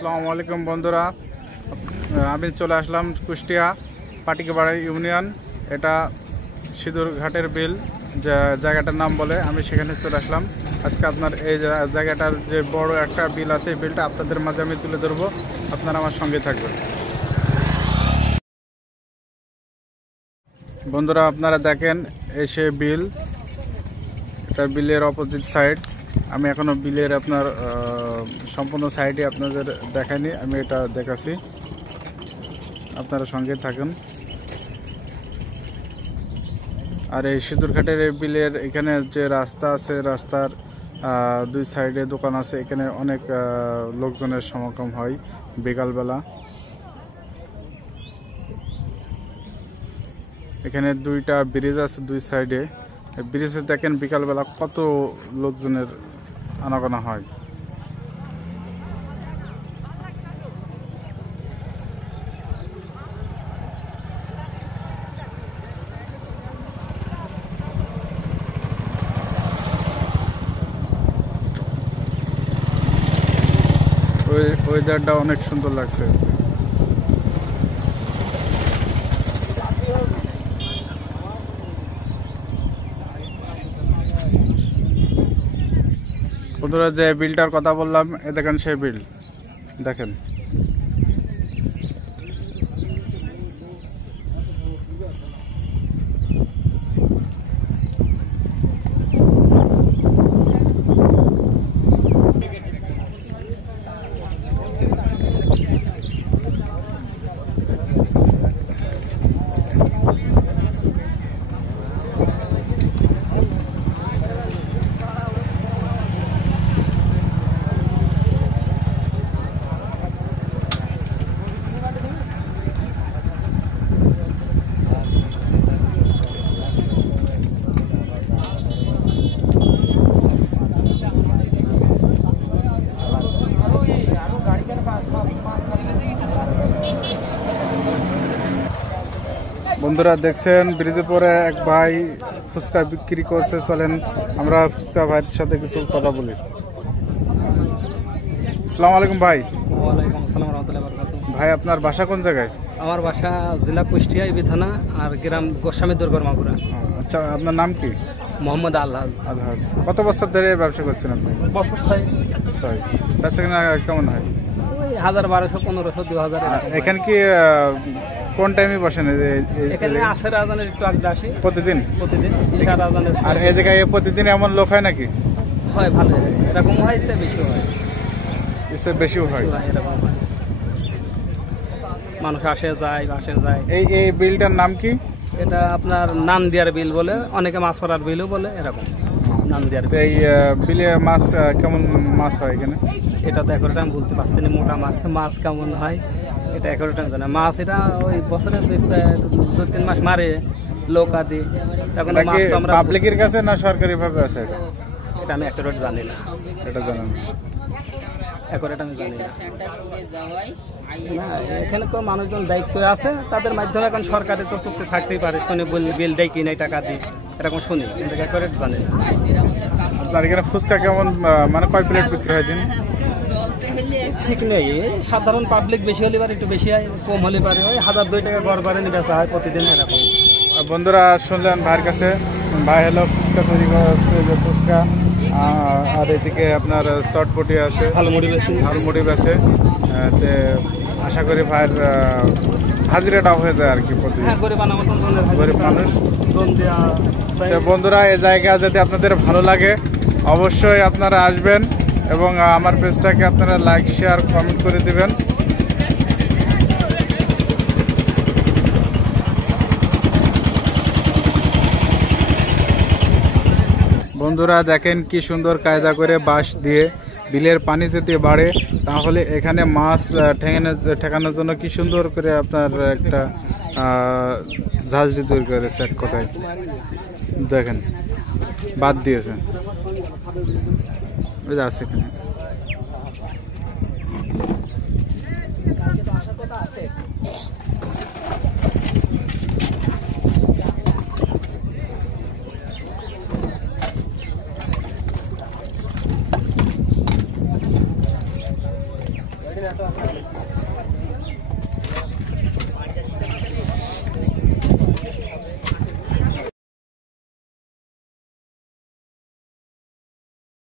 আসসালামু আলাইকুম বন্ধুরা, আমি চলে আসলাম কুষ্টিয়া পাটিকাপাড়া ইউনিয়ন। এটা সিঁদুরঘাটের বিল যে জায়গাটার নাম বলে, আমি সেখানে চলে আসলাম। আজকে আপনার এই জায়গাটার যে বড় একটা বিল আছে, এই বিলটা আপনাদের মাঝে আমি তুলে ধরবো, আপনারা আমার সঙ্গে থাকবেন। বন্ধুরা আপনারা দেখেন এই সে বিল, এটা বিলের অপোজিট সাইড। আমি এখনো বিলের আপনার সম্পূর্ণ সাইডে আপনাদের দেখাইনি, আমি এটা দেখাচ্ছি, আপনারা সঙ্গে থাকুন। আর এই সিঁদুরঘাটের এই বিলের এখানে যে রাস্তা আছে, রাস্তার দুই সাইডে দোকান আছে, এখানে অনেক লোকজনের সমাগম হয় বিকালবেলা। এখানে দুইটা ব্রিজ আছে দুই সাইডে, ব্রিজে দেখেন বিকালবেলা কত লোকজনের আনাগোনা হয়। ওয়েদারটা অনেক সুন্দর লাগছে। বন্ধুরা যে বিলটার কথা বললাম, এ দেখেন সেই বিল দেখেন। বন্ধুরা দেখছেন ব্রিজের পরে এক ভাই ফুচকা বিক্রি করছে, চলেন আমরা ফুচকা ভাইয়ের সাথে কিছু কথা বলি। আসসালামু আলাইকুম ভাই। ওয়ালাইকুম আসসালাম রাহমাতুল্লাহি ওয়া বারাকাতুহু। ভাই আপনার বাসা কোন জায়গায়? আমার বাসা জেলা কুষ্টিয়া ইবি থানা, আর গ্রাম গোস্বামী দুর্গর মাগুরা। আচ্ছা, আপনার নাম কি? মোহাম্মদ আলহাজ। আলহাজ। কত বছর ধরে ব্যবসা করছেন আপনি? বছর 6। বেচা কেনা কেমন হয়? ওই 1000, 1200, 1500, 2000। এখানে কি কোন টাইমে বসেন? এখানে আসর আজানের একটু আগে আসি। প্রতিদিন ইশার আজানের। আর এই জায়গায় প্রতিদিন এমন লোক হয় নাকি? হয়, ভালো এরকম হয়, সে বেশি হয়, বেশিও হয় এরকম হয়। মানুষ আসে যায়। এই বিলটার নাম কি? এটা আপনার নান্দিয়ার বিল বলে, অনেকে মাছরার বিলও বলে, এরকম নান্দিয়ার। এই বিলে মাছ কেমন মাছ হয় এখানে? এটা তো এখনো আমি বলতে পারছি না, মোটা মাছ কেমন হয় এটা এখনো জানে। মাছ এটা ওই বছরে 2-3 মাস মারে লোক আদি। তখন মাছ তো আমরা পাবলিকের কাছে না সরকারি ভাবে আছে? এটা আমি একটা জানি না। এটা জানেন না? এখন এটা আমি জানি না। এখানে তো মানুষজন দায়িত্ব আছে, তাদের মাধ্যমে এখন সরকারি তো চুক্তি থাকতেই পারে, শুনে বিল দেয় কিনে টাকা দিই, এরকম শুনি, কিন্তু একবারে জানি না। আপনার এখানে ফুচকা কেমন, মানে কয় প্লেট বিক্রি হয় দিন? ঠিক নেই, সাধারণ পাবলিক বেশি হলে পারে একটু বেশি হয়, কম হলে পারে ওই 1000-2 টাকা গড় বাড়ে বেচা হয় প্রতিদিন, এরকম। বন্ধুরা শুনলেন ভাইয়ের কাছে, ভাই হলো ফুচকা তৈরি করছে, যে ফুচকা, আর এদিকে আপনার চটপটি আছে, ঝালমুড়ি বেছে। আশা করি ভাইয়ের হাজিরাটাও হয়ে যায় আর কি প্রতিদিন। গরিব মানুষ। বন্ধুরা এই জায়গা যদি আপনাদের ভালো লাগে, অবশ্যই আপনারা আসবেন এবং আমার পেজটাকে আপনারা লাইক, শেয়ার, কমেন্ট করে দিবেন। বন্ধুরা দেখেন কি সুন্দর কায়দা করে বাঁশ দিয়ে বিলের পানি যদি বাড়ে, তাহলে এখানে মাছ ঠেকানোর জন্য কি সুন্দর করে আপনার একটা ঝাঁঝরি তৈরি করেছে। এক কথায় দেখেন বাদ দিয়েছে, আছে এখানে। আসেন, এত আসেন।